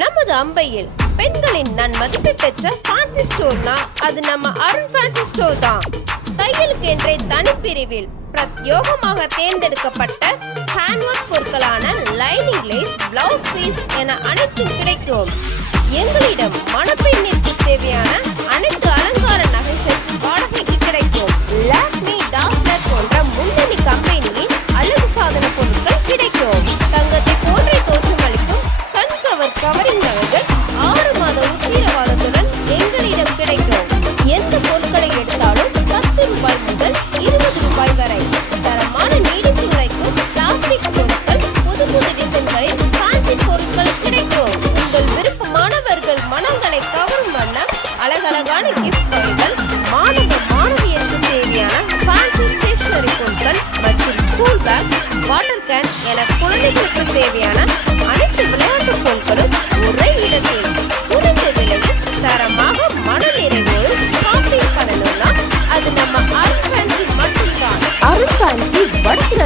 நமது அம்பையில் பெண்களின் நன்மதிப்பை பெற்ற ஃபேன்சி ஸ்டோர்னா அது நம்ம அருண் ஃபேன்சி ஸ்டோர் தான். தையலுக்கு என்றே தனிப்பிரிவில் பிரத்யோகமாக தேர்ந்தெடுக்கப்பட்ட ஹேண்ட்வொர்க் பொருட்களான லைனிங் லேஸ், பிளவுஸ் பீஸ் என அனைத்தும் கிடைக்கும். எங்களிடம் மணப்பெண்ணிற்கு தேவையான அனைத்து அலங்கார நகை செட் வாடகைக்கு கிடைக்கும். லாக்மி, டாஸ்லர் போன்ற முன்னணி கம்பெனியின் அழகு சாதன பொருட்கள் கிடைக்கும். தங்கத்தை போன்றே தோற்றமளிக்கும் கண்கவர் கவரிங் நகைகள் 6 மாத உத்தரவாதத்துடன் எங்களிடம் கிடைக்கும். எந்த பொருட்களை எடுத்தாலும் 10 ரூபாய் முதல் 20 ரூபாய் வரை தரமான நீடித்து உழைக்கும் பிளாஸ்டிக் பொருட்கள், புது புது டிசைன்களில் ஃபேன்சி பொருட்கள் கிடைக்கும். உங்கள் விருப்பமானவர்கள் மனங்களை கவரும் வண்ணம் அழகழகான கிஃப்ட் வகைகள், மாணவியருக்கு தேவையான ஃபேன்சி ஸ்டேஷனரி பொருட்கள் மற்றும் ஸ்கூல் பேக், வாட்டர் கேன் என குழந்தைகளுக்கு தேவையான அனைத்து விளையாட்டு பொருட்களும் ஒரே இடத்தில் குறைந்த விலையில் தரமாக மனநிறைவோடு ஷாப்பிங் பண்ணணும்னா அது நம்ம அருண் ஃபேன்சி மட்டும்தான். அருண் ஃபேன்சி வடக்கு